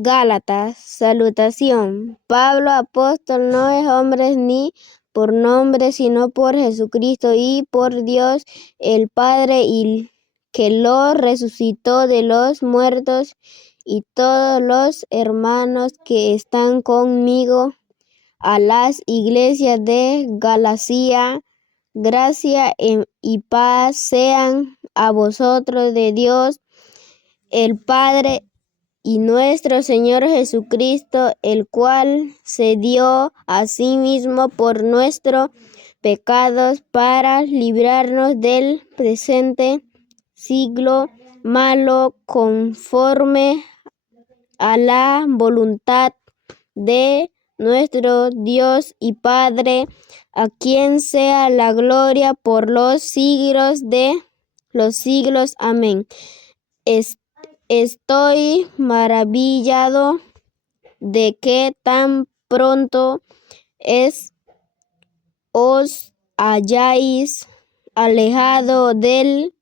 Gálatas, salutación. Pablo, apóstol, no es hombre ni por nombre, sino por Jesucristo y por Dios el Padre, y que lo resucitó de los muertos, y todos los hermanos que están conmigo, a las iglesias de Galacia, gracia y paz sean a vosotros de Dios el Padre y nuestro Señor Jesucristo, el cual se dio a sí mismo por nuestros pecados para librarnos del presente siglo malo, conforme a la voluntad de nuestro Dios y Padre, a quien sea la gloria por los siglos de los siglos. Amén. Estoy maravillado de que tan pronto os hayáis alejado del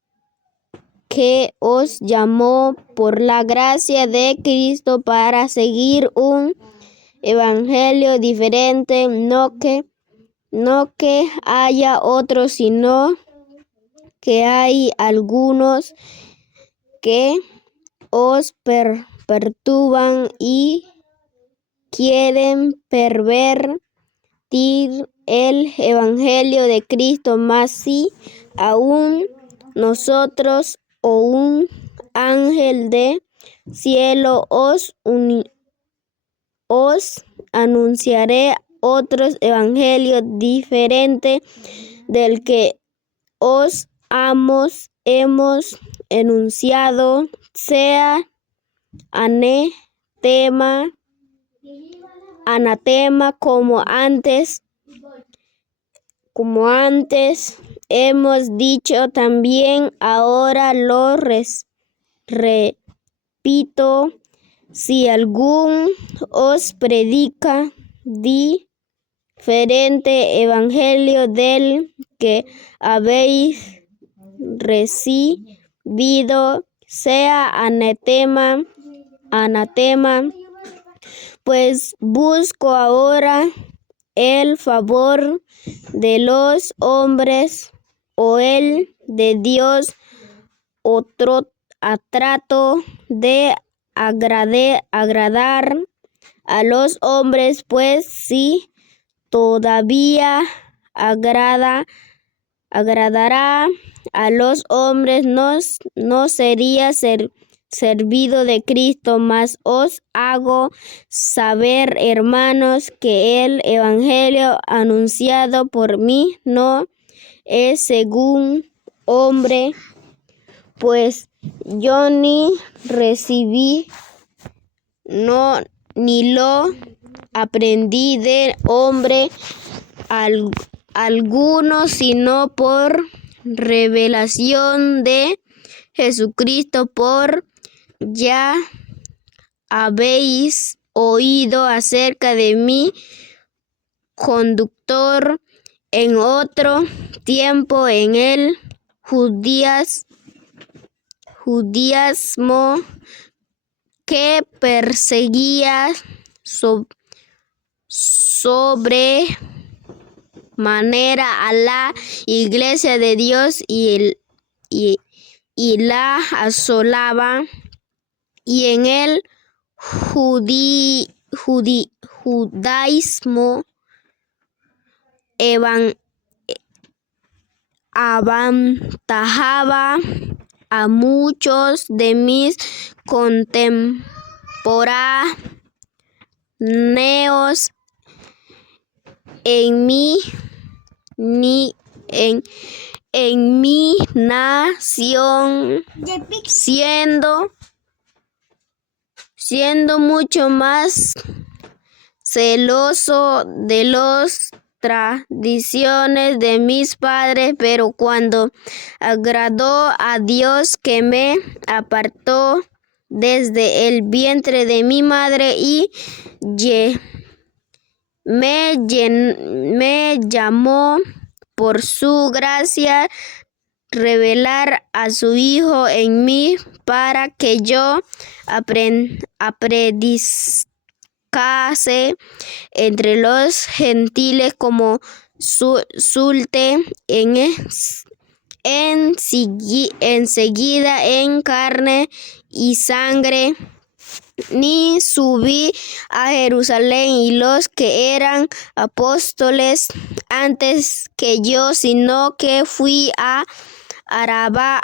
que os llamó por la gracia de Cristo para seguir un evangelio diferente, no que haya otro, sino que hay algunos que os perturban y quieren pervertir el evangelio de Cristo, mas si aún nosotros o un ángel de cielo os anunciaré otro evangelio diferente del que os hemos enunciado, sea anatema, como antes hemos dicho, también ahora lo repito: si algún os predica diferente evangelio del que habéis recibido, sea anatema. Pues busco ahora el favor de los hombres o el de Dios, otro trato de agradar a los hombres, pues si todavía agradará a los hombres, no sería servido de Cristo. Mas os hago saber, hermanos, que el evangelio anunciado por mí no es según hombre, pues yo ni recibí ni lo aprendí de hombre alguno, sino por revelación de Jesucristo. Por ya habéis oído acerca de mi conductor en otro tiempo en el judaísmo, que perseguía sobremanera a la iglesia de Dios y la asolaba, y en el judaísmo aventajaba a muchos de mis contemporáneos en mi nación, siendo mucho más celoso de las tradiciones de mis padres. Pero cuando agradó a Dios, que me apartó desde el vientre de mi madre y me llamó por su gracia revelar a su Hijo en mí para que yo predicase entre los gentiles como sulte enseguida en carne y sangre, ni subí a Jerusalén y los que eran apóstoles antes que yo, sino que fui a Arabia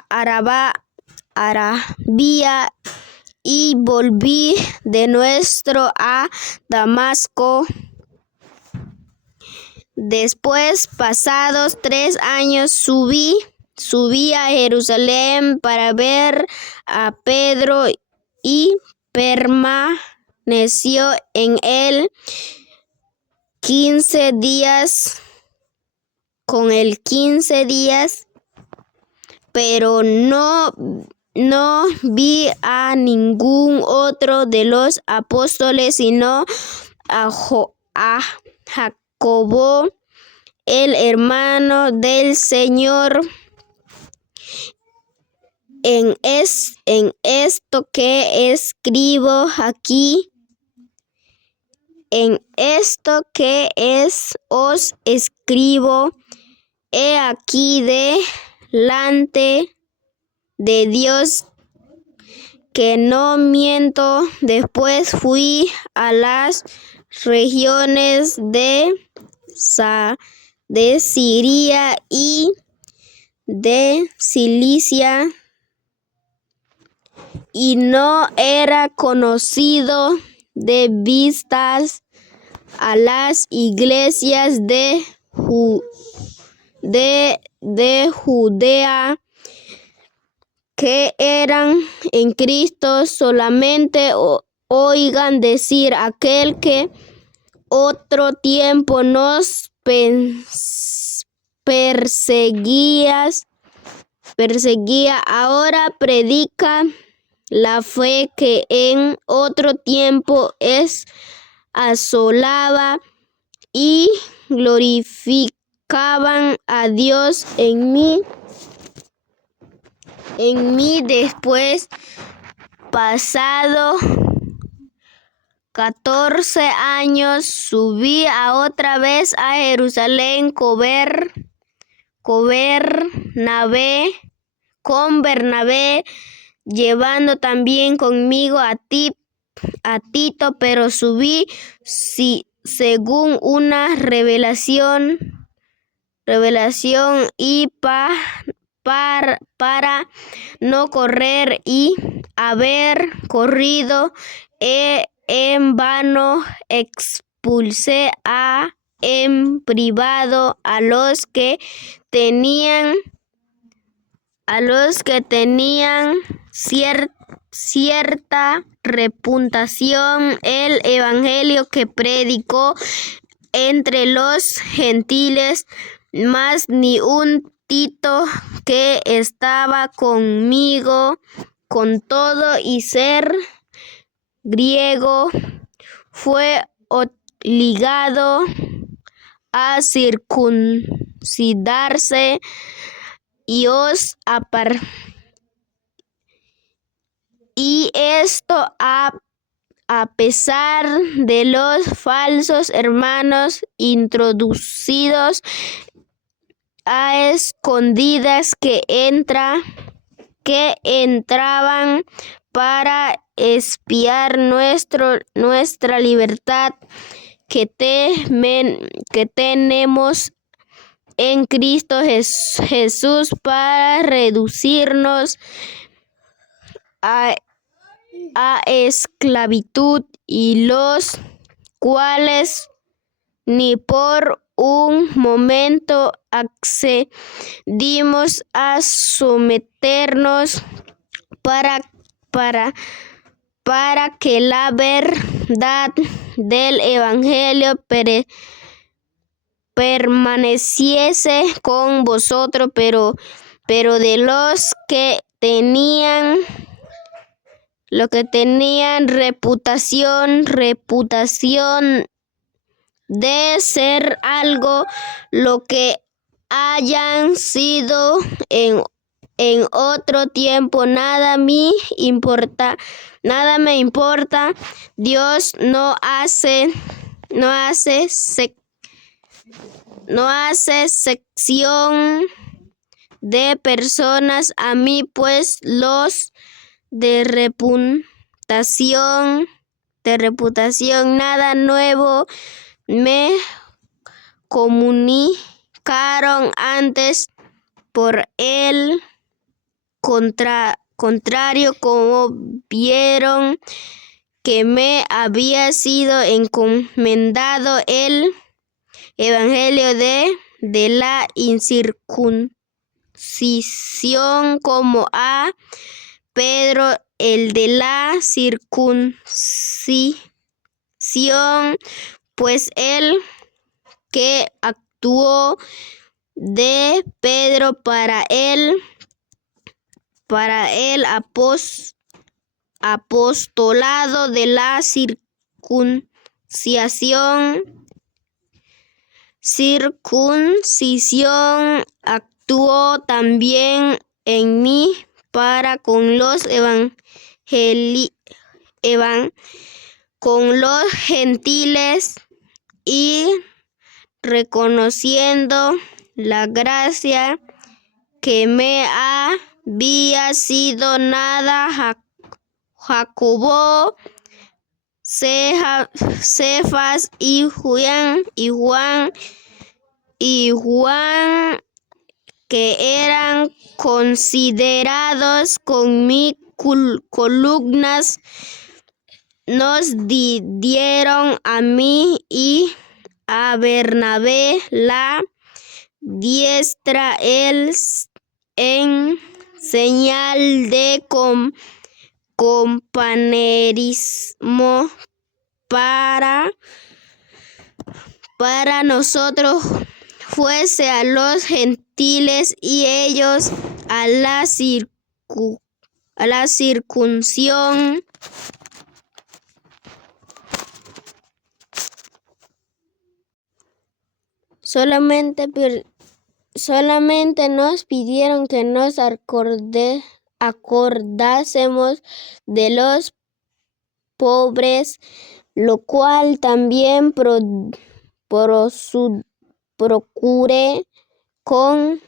y volví de nuestro a Damasco. Después, pasados 3 años, subí a Jerusalén para ver a Pedro y permaneció en él 15 días, pero no vi a ningún otro de los apóstoles, sino a Jacobo, el hermano del Señor. En esto que escribo aquí, os escribo, he aquí delante de Dios que no miento. Después fui a las regiones de Siria y de Cilicia, y no era conocido de vistas a las iglesias de Judea que eran en Cristo. Solamente oigan decir aquel que otro tiempo nos perseguía, ahora predica la fe que en otro tiempo asolaba, y glorificaban a Dios en mí. Después, pasado 14 años, subí otra vez a Jerusalén con Bernabé, llevando también conmigo a Tito, pero subí según una revelación y para no correr y haber corrido en vano, expulsé en privado a los que tenían cierta reputación el evangelio que predicó entre los gentiles, mas ni un Tito, que estaba conmigo con todo y ser griego, fue obligado a circuncidarse, y esto a pesar de los falsos hermanos introducidos a escondidas que entraban para espiar nuestra libertad que tenemos en Cristo Jesús, para reducirnos a esclavitud, y los cuales ni por un momento accedimos a someternos para que la verdad del evangelio permaneciese con vosotros, pero de los que tenían reputación de ser algo, lo que hayan sido en en otro tiempo nada me importa. Dios no hace sección de personas a mí, pues los de reputación nada nuevo me comunicaron antes. Por el contrario, como vieron que me había sido encomendado el evangelio de la incircuncisión, como a Pedro el de la circuncisión, pues el que actuó de Pedro para el apostolado de la circuncisión actuó también en mí para con los gentiles, y reconociendo la gracia que me había sido dada, Jacobo, Cefas y Juan, que eran considerados con mi columnas, nos dieron a mí y a Bernabé la diestra en señal de compañerismo para nosotros, fuese a los gentiles y ellos a la circuncisión. Solamente nos pidieron que nos acordásemos de los pobres, lo cual también procuré con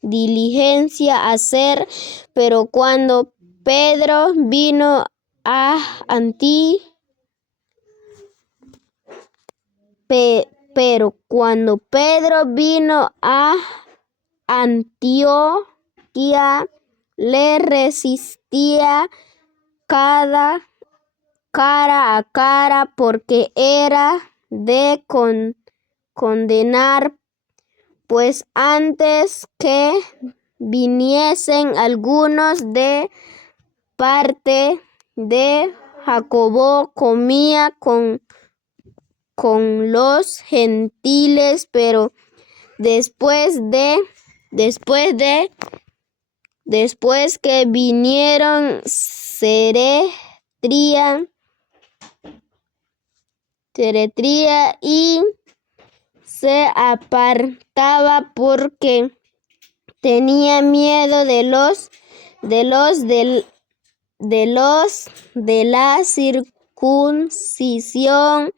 diligencia hacer. Pero cuando Pedro vino a Antioquía, le resistía cara a cara, porque era de condenar, pues antes que viniesen algunos de parte de Jacobo, comía con los gentiles, pero después que vinieron Ceretría y se apartaba porque tenía miedo de la circuncisión,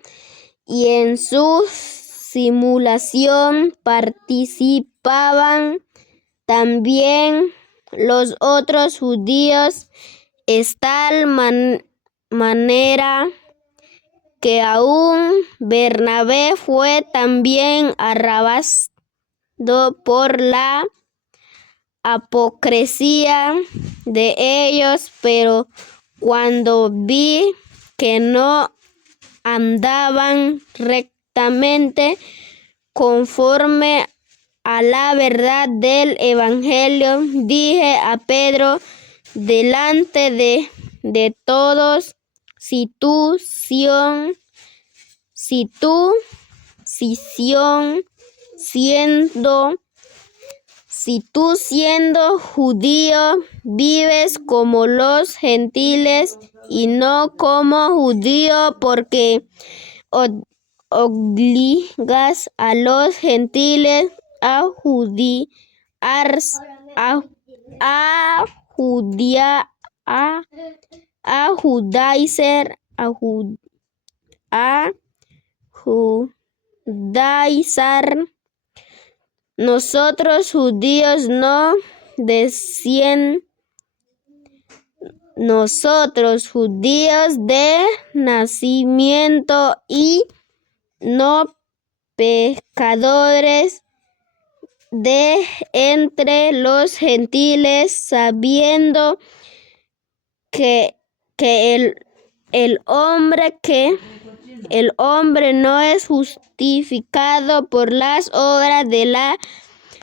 y en su simulación participaban también los otros judíos, es tal manera que aún Bernabé fue también arrabado por la hipocresía de ellos. Pero cuando vi que no andaban rectamente conforme a la verdad del evangelio, dije a Pedro delante de todos: si tú siendo judío vives como los gentiles y no como judío, porque obligas a los gentiles a judaizar. Nosotros judíos no nosotros judíos de nacimiento y no pecadores de entre los gentiles, sabiendo que el hombre no es justificado por las obras de la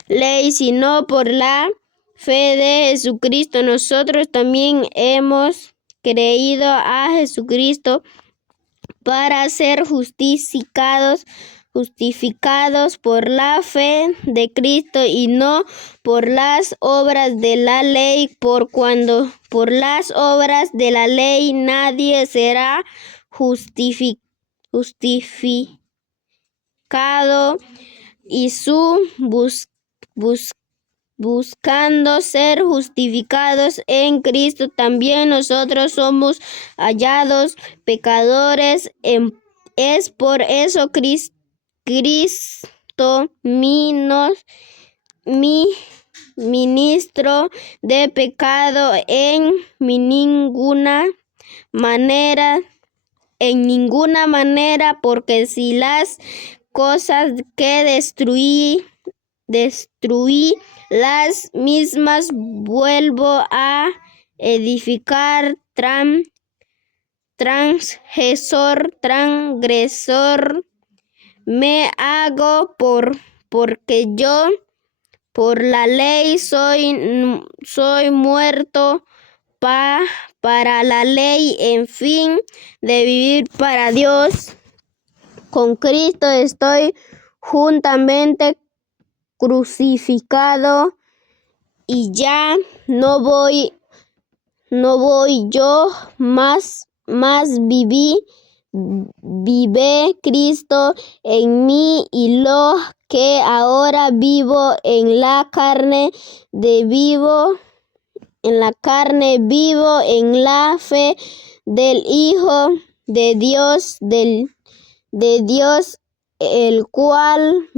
ley, sino por la fe de Jesucristo. Nosotros también hemos creído a Jesucristo para ser justificados por la fe de Cristo y no por las obras de la ley, por las obras de la ley nadie será justificado, y buscando ser justificados en Cristo, también nosotros somos hallados pecadores. Es por eso Cristo ministro de pecado en ninguna manera, porque si las cosas que destruí las mismas vuelvo a edificar, transgresor me hago, porque yo por la ley soy muerto para la ley, en fin de vivir para Dios. Con Cristo estoy juntamente crucificado, y ya no voy yo, más vive Cristo en mí, y lo que ahora vivo en la carne, vivo en la fe del Hijo de Dios, el cual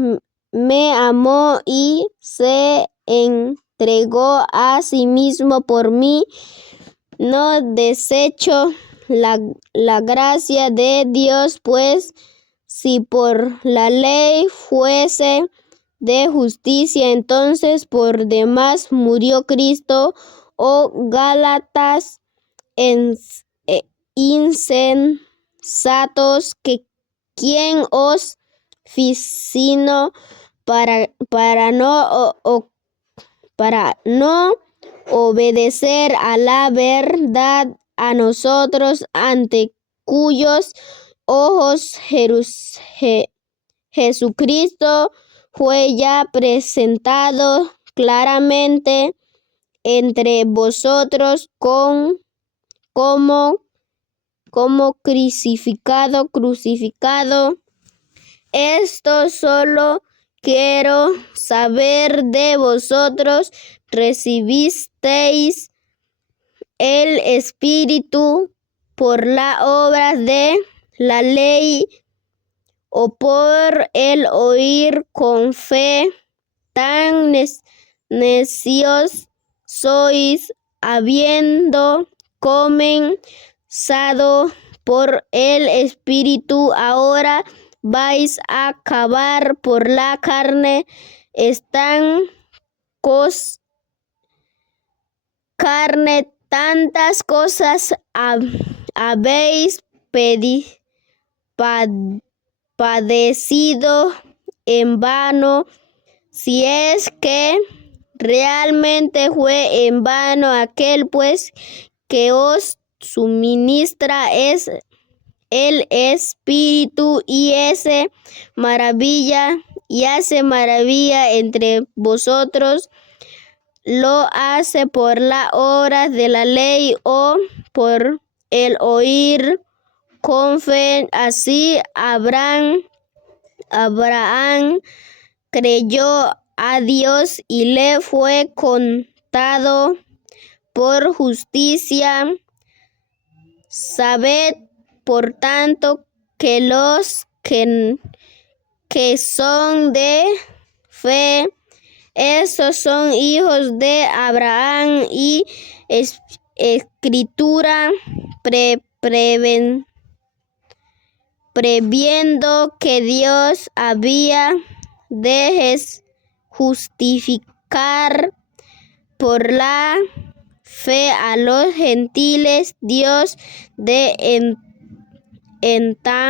me amó y se entregó a sí mismo por mí. No desecho la gracia de Dios, pues si por la ley fuese de justicia, entonces por demás murió Cristo. Oh Gálatas insensatos, que ¿quién os ficinó para no obedecer a la verdad, a nosotros, ante cuyos ojos Jesucristo fue ya presentado claramente entre vosotros como crucificado? Esto solo quiero saber de vosotros: ¿recibisteis el Espíritu por la obra de la ley, o por el oír con fe? Tan necios sois, habiendo comenzado por el Espíritu, ahora vais a acabar por la carne. Están carne, tantas cosas habéis padecido en vano, si es que realmente fue en vano. Aquel pues que os suministra es el Espíritu, y hace maravilla entre vosotros. ¿Lo hace por la obra de la ley, o por el oír con fe? Así Abraham creyó a Dios y le fue contado por justicia. Sabed, por tanto, que los que son de fe, esos son hijos de Abraham, y Escritura previendo que Dios había de justificar por la fe a los gentiles, Dios de antemano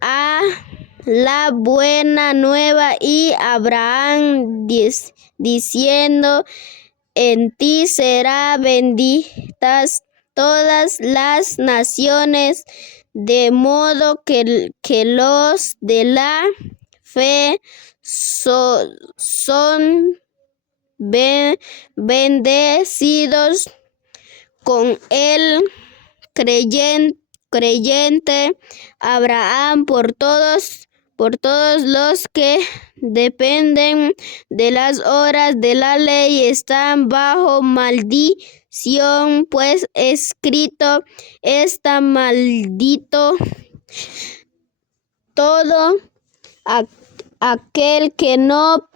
a la buena nueva y Abraham diciendo: en ti serán benditas todas las naciones, de modo que los de la fe son bendecidos con el creyente Abraham por todos los que dependen de las obras de la ley están bajo maldición, pues escrito está: maldito todo aquel que no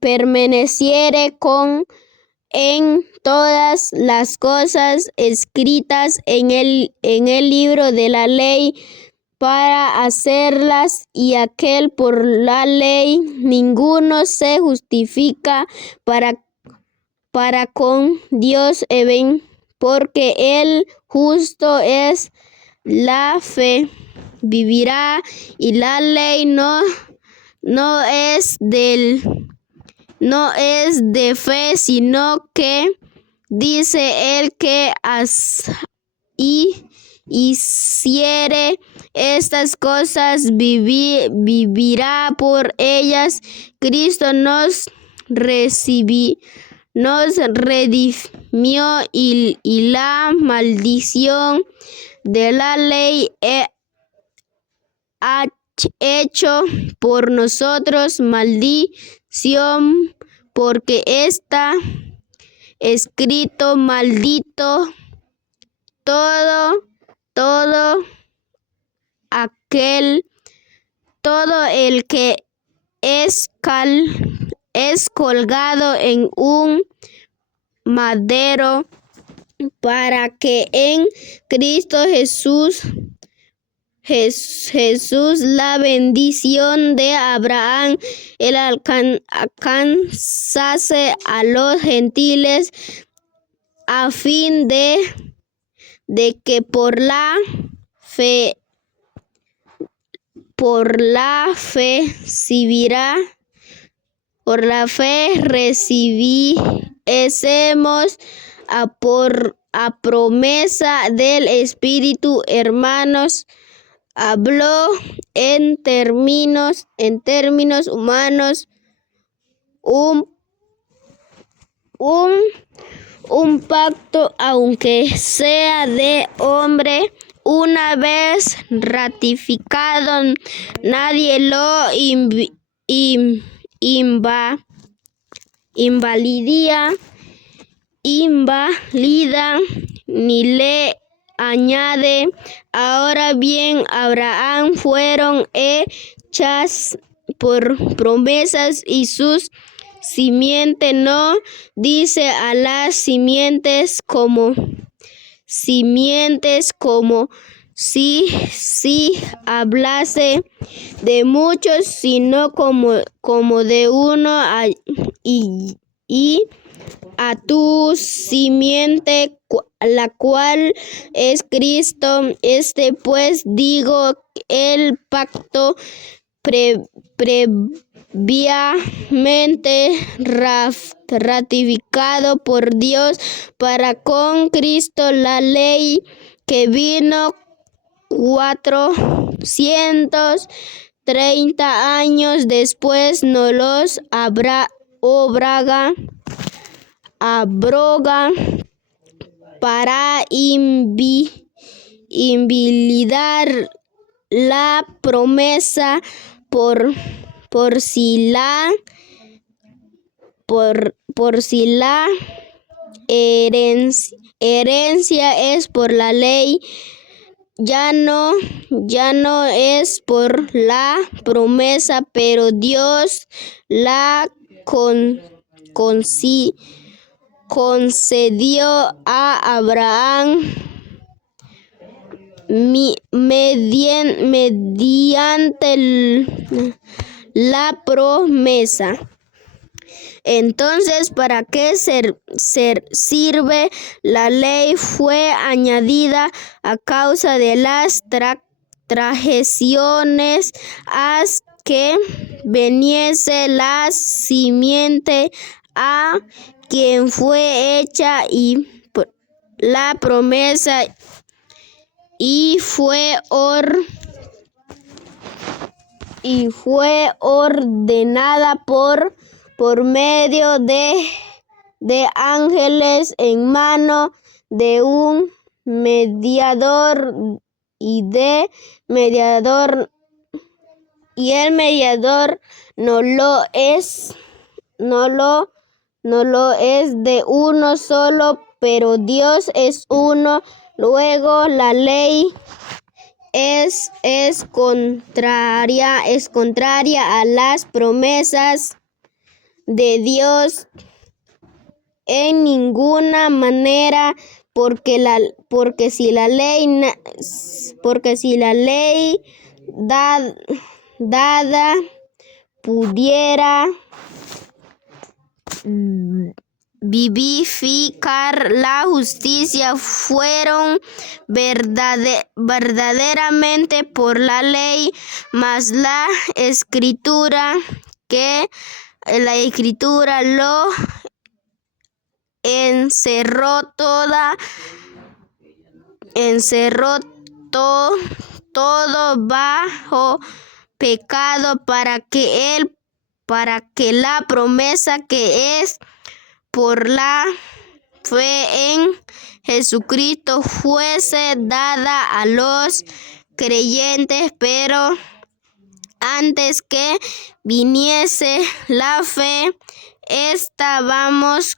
permaneciere en todas las cosas escritas en el libro de la ley para hacerlas, y aquel por la ley ninguno se justifica para con Dios, porque el justo es la fe vivirá, y la ley no es de fe, sino que dice: el que hiciere estas cosas vivirá por ellas. Cristo nos redimió, y la maldición de la ley ha hecho por nosotros maldición, porque está escrito: maldito todo el que es colgado en un madero, para que en Cristo Jesús la bendición de Abraham el alcanzase a los gentiles, a fin de que por la fe recibiésemos a promesa del Espíritu. Hermanos, habló en términos humanos, un pacto, aunque sea de hombre, una vez ratificado, nadie lo invalida ni le añade. Ahora bien, Abraham fueron hechas por promesas, y sus simiente no dice a las simientes como si hablase de muchos, sino como de uno, y a tu simiente, la cual es Cristo. Pues digo, el pacto previamente ratificado por Dios para con Cristo, la ley que vino 430 años después, no los abroga para invalidar la promesa, por por si la herencia es por la ley, ya no es por la promesa, pero Dios la concedió a Abraham mediante la promesa. Entonces, ¿para qué sirve la ley? Fue añadida a causa de las transgresiones, hasta que viniese la simiente a quien fue hecha y la promesa, y fue ordenada por medio de ángeles en mano de un mediador, y el mediador no lo es de uno solo, pero Dios es uno. Luego la ley es contraria a las promesas de Dios en ninguna manera, porque si la ley dada pudiera vivificar la justicia, fueron verdaderamente por la ley, mas la escritura lo encerró todo bajo pecado, para que la promesa que es por la fe en Jesucristo fuese dada a los creyentes. Pero antes que viniese la fe, estábamos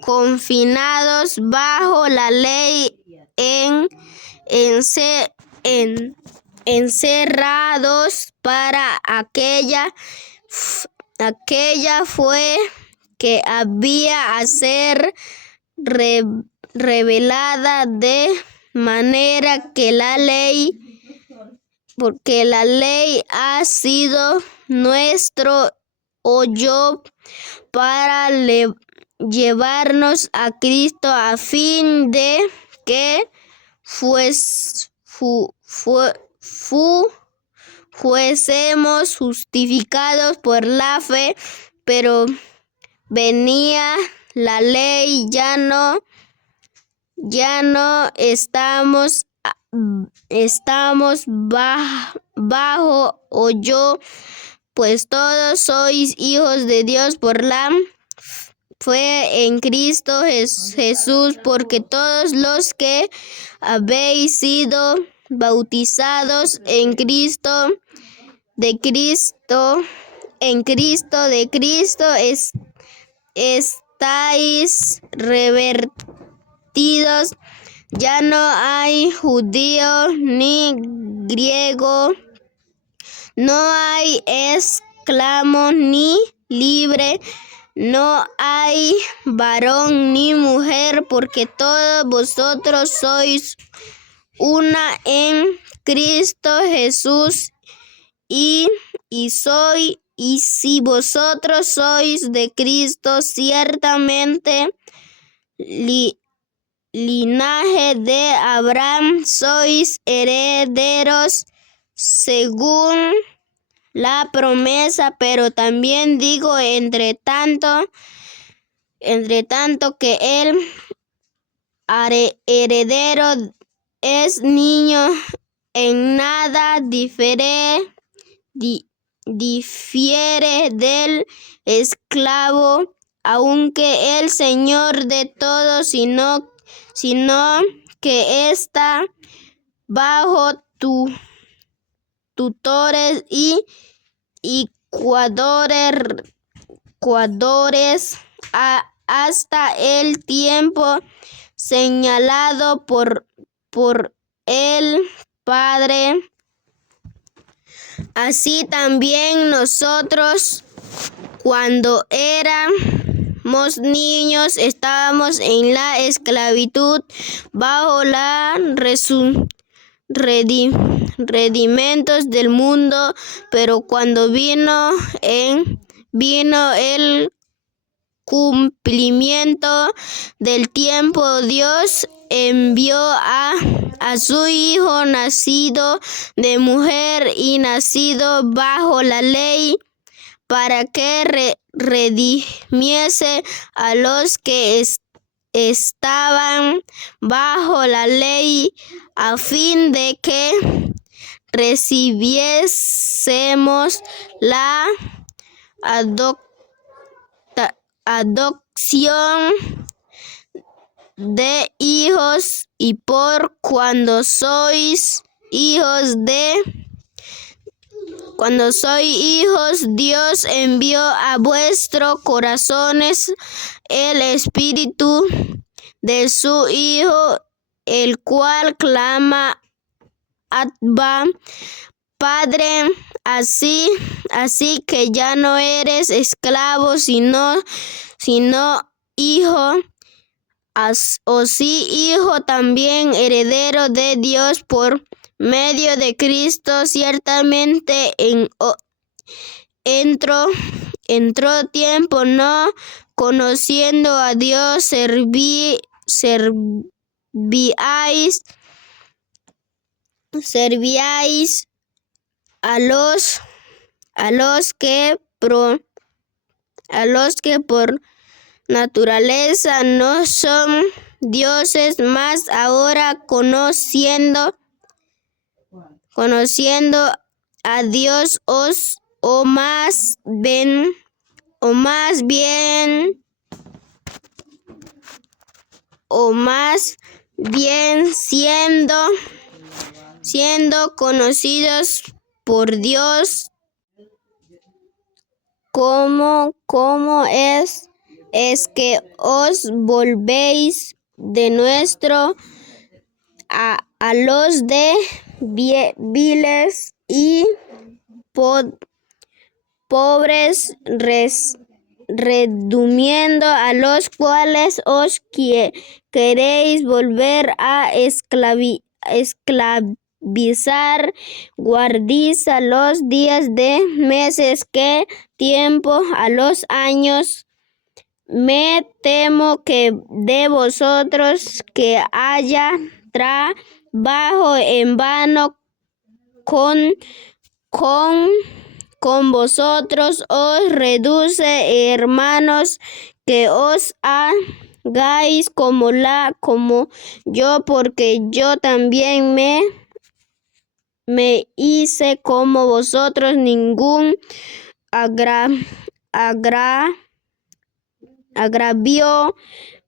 confinados bajo la ley, encerrados para aquella fue que había a ser revelada, de manera que porque la ley ha sido nuestro ayo para llevarnos a Cristo, a fin de que fuésemos justificados por la fe. Pero venía la ley, ya no estamos bajo ayo, pues todos sois hijos de Dios por la fe en Cristo Jesús, porque todos los que habéis sido bautizados en Cristo de Cristo estáis revertidos. Ya no hay judío ni griego, no hay esclavo ni libre, no hay varón ni mujer, porque todos vosotros sois una en Cristo Jesús. Y si vosotros sois de Cristo, ciertamente linaje de Abraham, sois herederos según la promesa. Pero también digo, entre tanto que el heredero es niño, en nada difiere del esclavo, aunque el Señor de todos, sino que está bajo tutores, y hasta el tiempo señalado por el Padre. Así también nosotros, cuando éramos niños, estábamos en la esclavitud bajo los rudimentos del mundo, pero cuando vino el cumplimiento del tiempo, Dios envió a su Hijo, nacido de mujer y nacido bajo la ley, para que redimiese a los que estaban bajo la ley, a fin de que recibiésemos la adopción de hijos, y por cuando sois hijos, Dios envió a vuestros corazones el Espíritu de su Hijo, el cual clama: Abba, Padre. Así que ya no eres esclavo, sino hijo, o sí hijo también, heredero de Dios por medio de Cristo. Ciertamente entró tiempo no conociendo a Dios, servíais a los que por naturaleza no son dioses, mas ahora conociendo a Dios o más bien siendo conocidos por Dios. ¿Cómo es que os volvéis de nuestro a los de viles y pobres, redimiendo a los cuales os queréis volver a esclavizar? Guardéis a los días de meses, que tiempo a los años. Me temo que de vosotros que haya trabajo en vano con vosotros. Os reduce, hermanos, que os hagáis como yo, porque yo también me hice como vosotros. Ningún agravio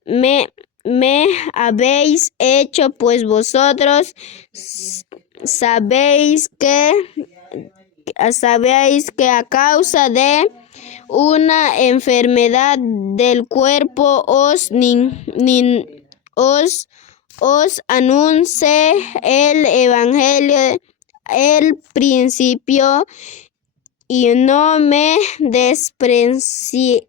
me habéis hecho, pues vosotros sabéis que a causa de una enfermedad del cuerpo os anuncié el evangelio el principio, y no me despreciasteis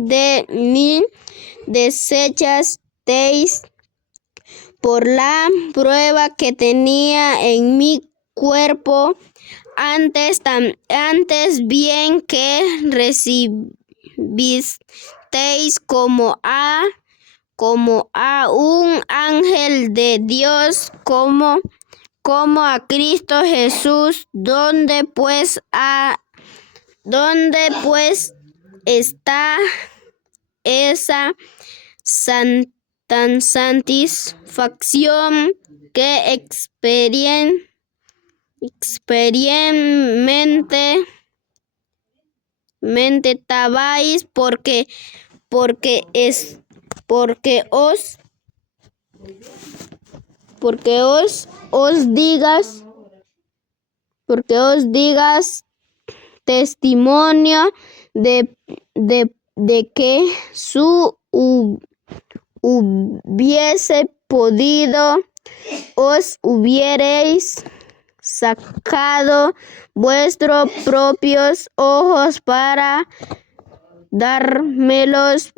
de mí, desechasteis por la prueba que tenía en mi cuerpo, antes bien que recibisteis como a un ángel de Dios, como a Cristo Jesús, donde pues está esa satisfacción que experimentabais, porque os porque os digas testimonio de que hubiese podido, os hubierais sacado vuestros propios ojos para dármelos.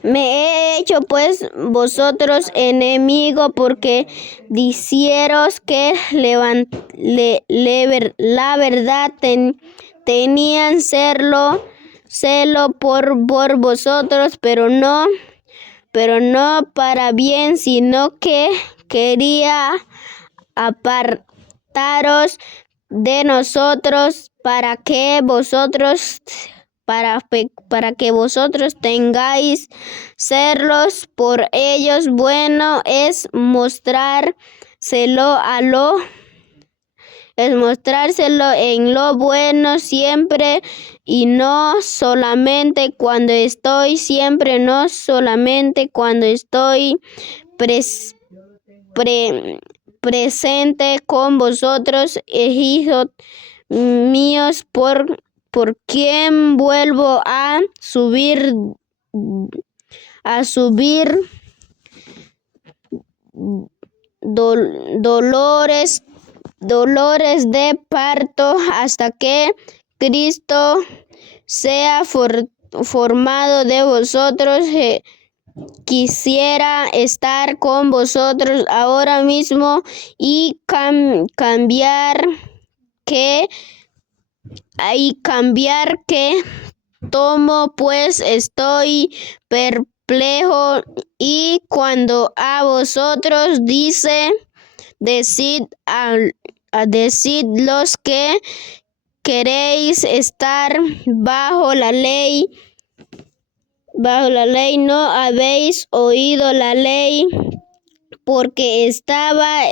Me he hecho pues vosotros enemigo, porque dicieros que la verdad tenían celo por vosotros, pero no para bien, sino que quería apartaros de nosotros para que vosotros tengáis celos por ellos. Bueno es mostrárselo en lo bueno siempre, y no solamente cuando estoy presente con vosotros, hijos míos, por quien vuelvo a subir dolores de parto, hasta que Cristo sea formado de vosotros. Quisiera estar con vosotros ahora mismo y cambiar que tomo, pues estoy perplejo. Y cuando a vosotros decid los que queréis estar bajo la ley, no habéis oído la ley, porque estaba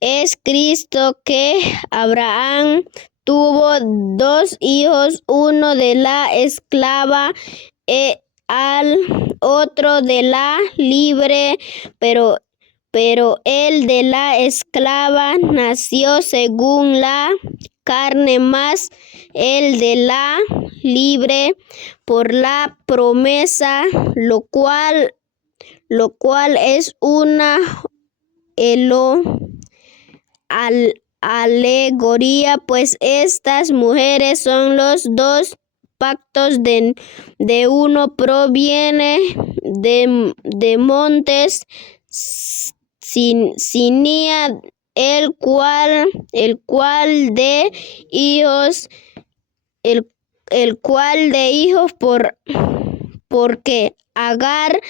escrito que Abraham tuvo 2 hijos, uno de la esclava, al otro de la libre, pero el de la esclava nació según la carne, más el de la libre por la promesa, lo cual es una alegoría, pues estas mujeres son los 2 pactos de uno. Proviene de montes Sinía, el cual de hijos, porque Agar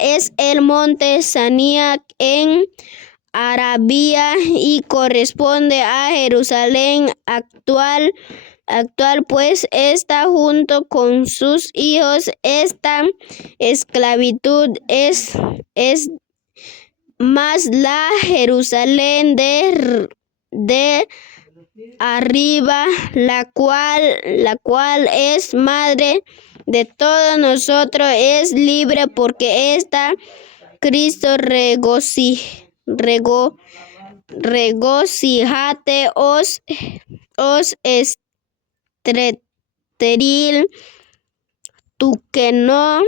es el monte Sinía en Arabia, y corresponde a Jerusalén actual, pues está junto con sus hijos. Esta esclavitud es más la Jerusalén de arriba, la cual es madre de todos nosotros, es libre, porque está Cristo. Regocijate, os estéril, tú que no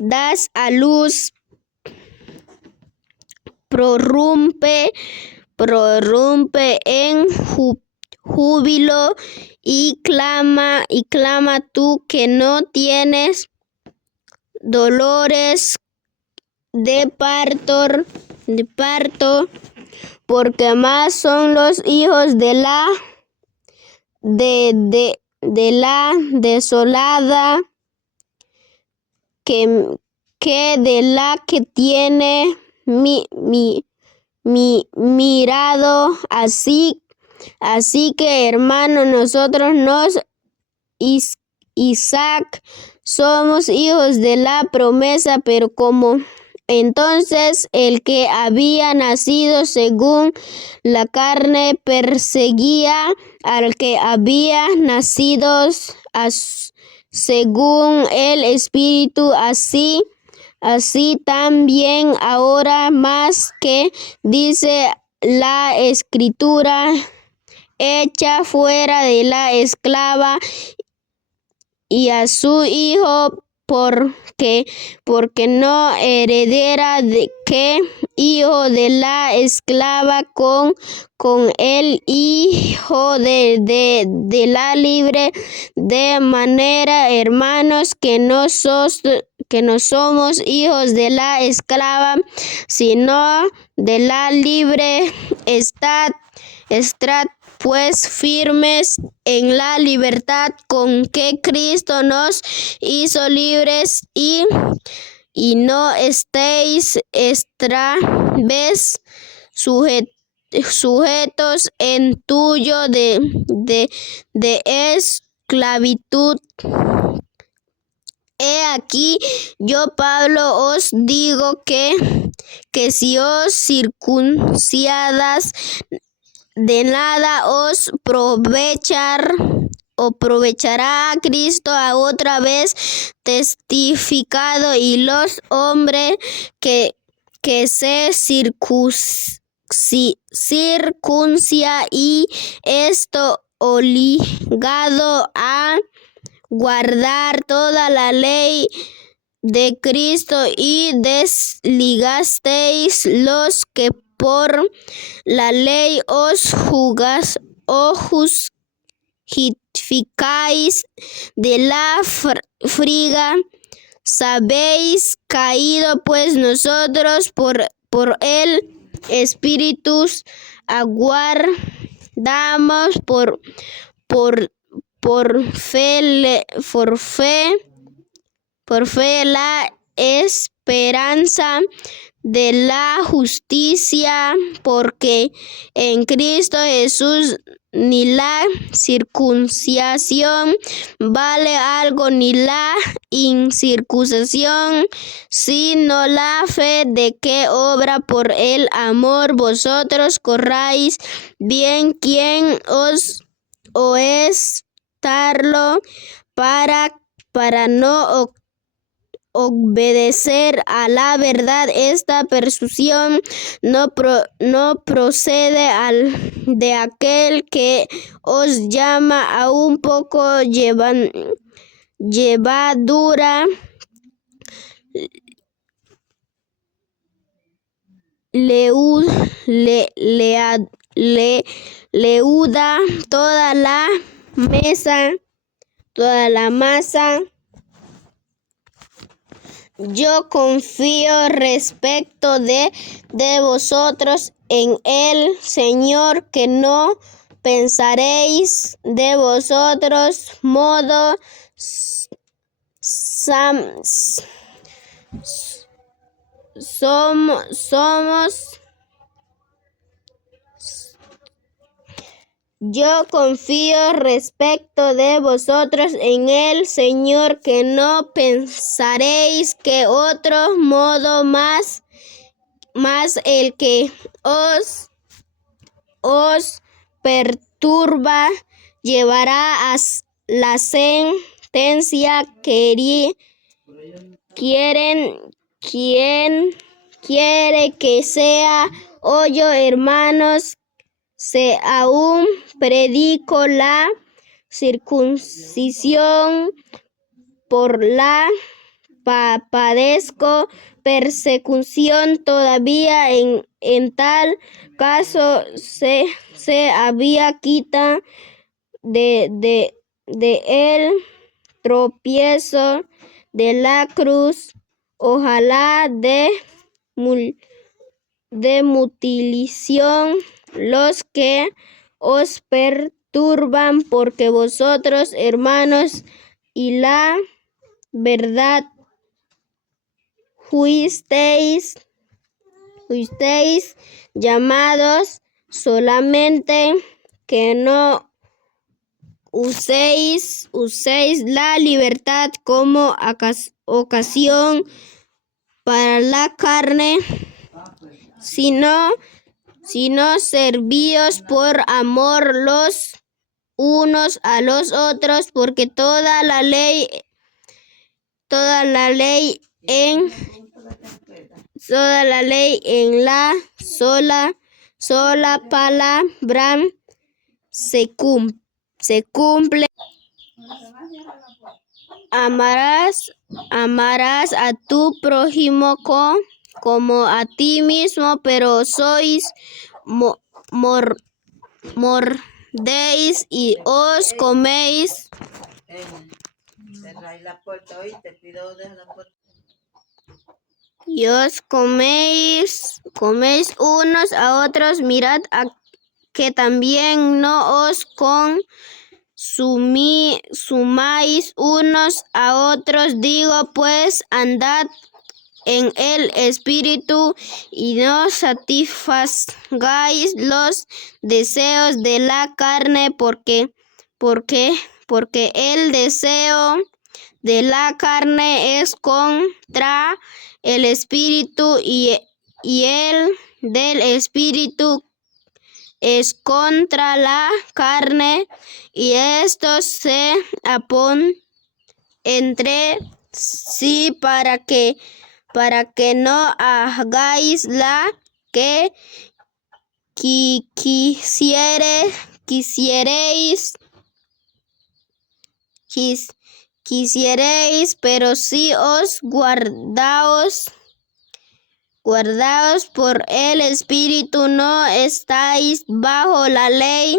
das a luz, prorrumpe en júbilo, y clama tú que no tienes dolores de parto, porque más son los hijos de la desolada que de la que tiene mirado. Así que, hermanos, nosotros Isaac somos hijos de la promesa, pero como entonces el que había nacido según la carne perseguía al que había nacido según el Espíritu, así Así también ahora más que dice la Escritura, echa fuera de la esclava y a su hijo, porque no heredera de que hijo de la esclava con el hijo de la libre. De manera, hermanos, que no somos hijos de la esclava, sino de la libre. Estad pues firmes en la libertad con que Cristo nos hizo libres, y no estéis otra vez sujetos en tuyo de esclavitud. He aquí, yo Pablo os digo que si os circuncidadas, de nada os aprovechará a Cristo. A otra vez testificado, y los hombres que se circuncida, y esto obligado a guardar toda la ley de Cristo, y desligasteis los que por la ley os justificáis de la friga. Sabéis caído pues nosotros por el Espíritu aguardamos por fe la esperanza de la justicia, porque en Cristo Jesús ni la circuncisión vale algo, ni la incircuncisión, sino la fe de que obra por el amor. Vosotros corráis bien quien os estarlo para no obedecer a la verdad. Esta persuasión no procede de aquel que os llama a un poco llevadura leuda toda la masa. Yo confío respecto de vosotros en el Señor, que no pensaréis de vosotros modo Yo confío respecto de vosotros en el Señor, que no pensaréis que otro modo más el que os perturba llevará a la sentencia. ¿Quién quiere que sea yo, hermanos, se aún predico la circuncisión, por la padezco persecución todavía? En tal caso se había quitado de el tropiezo de la cruz, ojalá de mutilación los que os perturban, porque vosotros, hermanos, y la verdad fuisteis llamados, solamente que no uséis la libertad como ocasión para la carne, sino servíos por amor los unos a los otros, porque toda la ley en Toda la ley en la sola palabra se cumple. Amarás a tu prójimo como a ti mismo, pero sois mordéis y os coméis. Cerráis la puerta, hoy te pido, deja la puerta. Y os coméis unos a otros, mirad que también no os sumáis unos a otros. Digo pues, andad en el Espíritu y no satisfagáis los deseos de la carne, porque el deseo de la carne es contra el Espíritu y el del Espíritu es contra la carne, y estos se oponen entre sí para que no hagáis la que quisiereis, pero si os guardaos por el Espíritu, no estáis bajo la ley.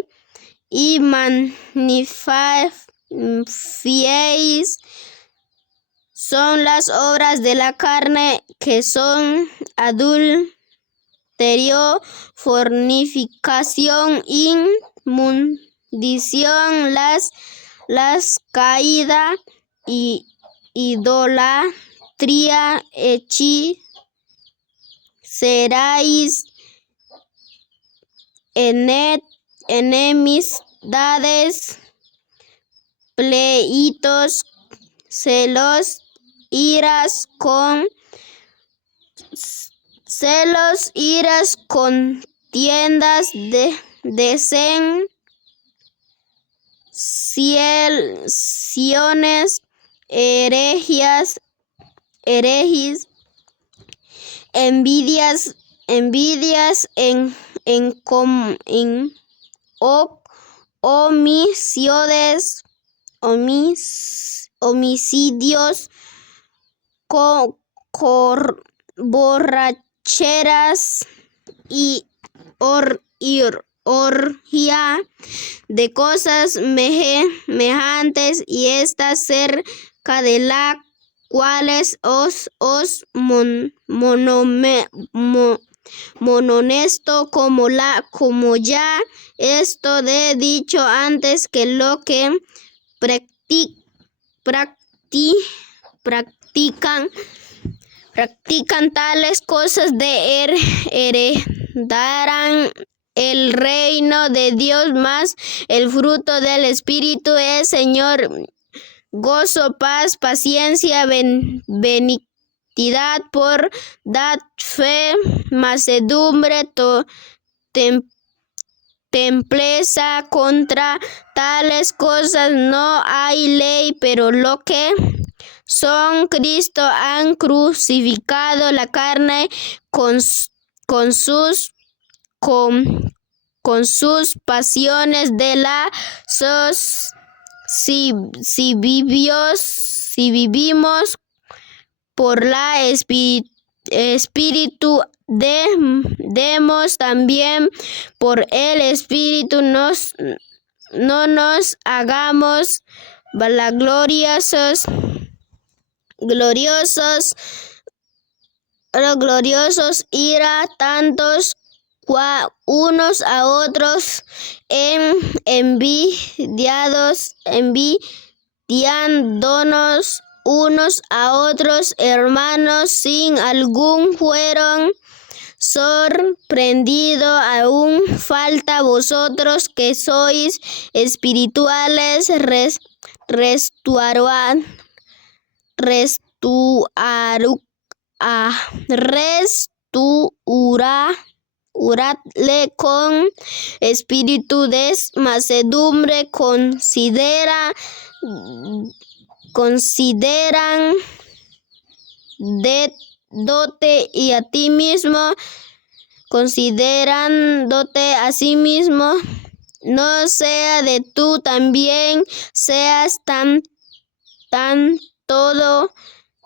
Y manifestáis son las obras de la carne, que son adulterio, fornicación, inmundición, las caída, y idolatría, hechicerías, enemistades, pleitos, celos, iras, contiendas, disensiones, herejías, envidias, homicidios, borracheras y orgía de cosas semejantes, y estas cerca de las cuales os molesto, como ya esto he dicho antes, que lo que practican tales cosas heredarán el reino de Dios. Mas el fruto del Espíritu es Señor, gozo, paz, paciencia, benignidad, bondad, fe, mansedumbre, templeza. Contra tales cosas no hay ley, pero lo que son Cristo han crucificado la carne con sus pasiones de la si vivimos por la Espíritu, demos también por el Espíritu. No nos hagamos gloriosos, ira tantos unos a otros, envidiándonos unos a otros. Hermanos, sin algún fueron sorprendido, aún falta vosotros que sois espirituales, restauradle con espíritu de mansedumbre, consideran y a ti mismo, considerándote a sí mismo, no sea de tú también seas tan todo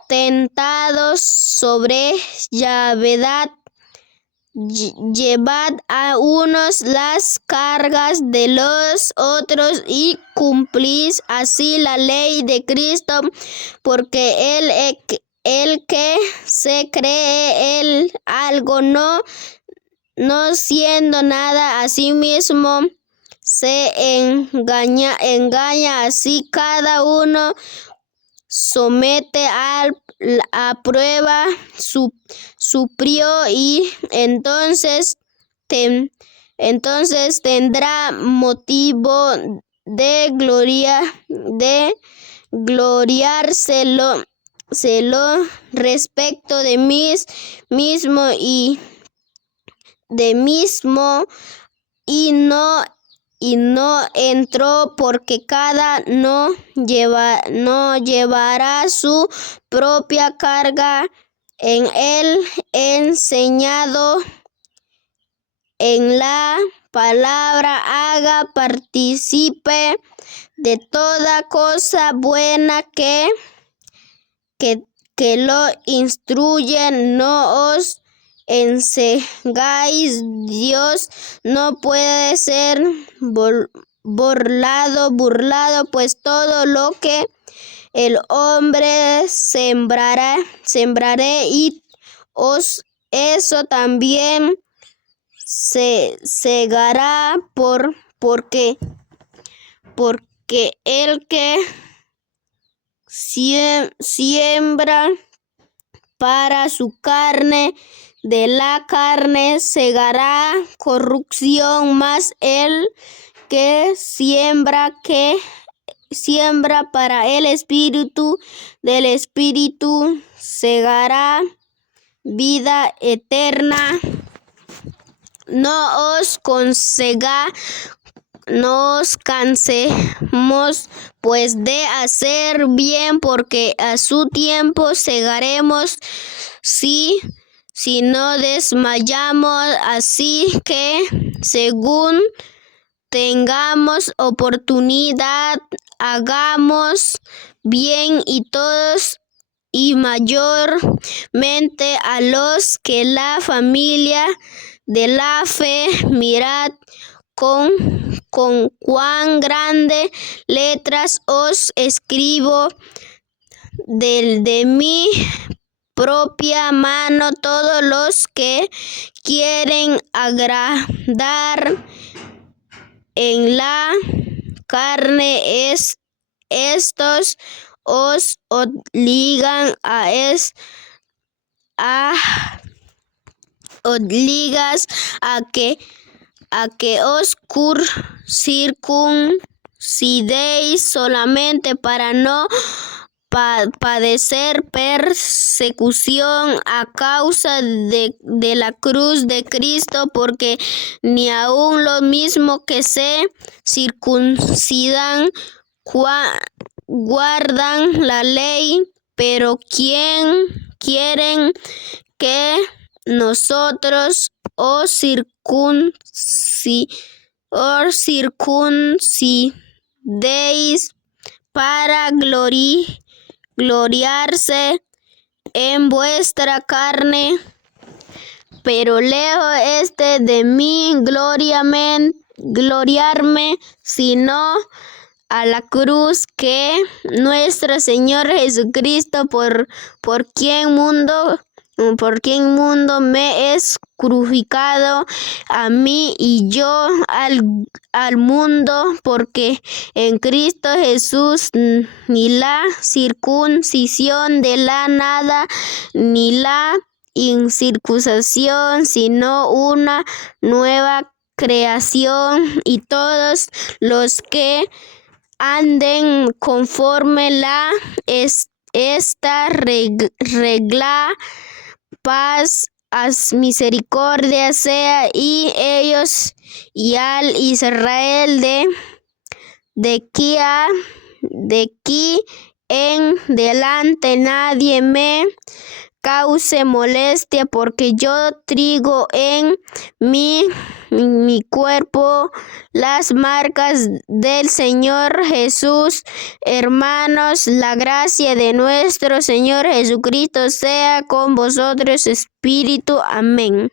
tentados sobre gravedad. Llevad a unos las cargas de los otros y cumplís así la ley de Cristo, porque el que se cree el algo no siendo nada a sí mismo, se engaña así. Cada uno somete a prueba su propio y entonces tendrá motivo de gloriárselo respecto de mí mismo y no entró, porque cada no llevará su propia carga en el enseñado en la palabra, haga partícipe de toda cosa buena que lo instruye. No os enseñáis, Dios no puede ser burlado, pues todo lo que el hombre sembraré y eso también se segará, porque el que siembra para su carne, de la carne segará corrupción, mas el que siembra para el Espíritu, del Espíritu segará vida eterna. No os cansemos pues de hacer bien, porque a su tiempo segaremos si no desmayamos. Así que según tengamos oportunidad, hagamos bien y todos, y mayormente a los que la familia de la fe. Mirad con cuán grande letras os escribo de mi propia mano, todos los que quieren agradar en la carne, estos os obligan a que os circuncidéis solamente para no padecer persecución a causa de la cruz de Cristo, porque ni aun los mismos que se circuncidan guardan la ley, pero quieren que nosotros os circuncidéis para gloriarse en vuestra carne. Pero lejos de mí gloriarme, sino a la cruz que nuestro Señor Jesucristo, por quien mundo me es crucificado a mí y yo al mundo, porque en Cristo Jesús ni la circuncisión de la nada, ni la incircuncisión, sino una nueva creación, y todos los que anden conforme esta regla, paz, misericordia sea y ellos y al Israel de aquí en delante. Nadie me cause molestia, porque yo traigo en mi cuerpo las marcas del Señor Jesús. Hermanos, la gracia de nuestro Señor Jesucristo sea con vosotros, espíritu. Amén.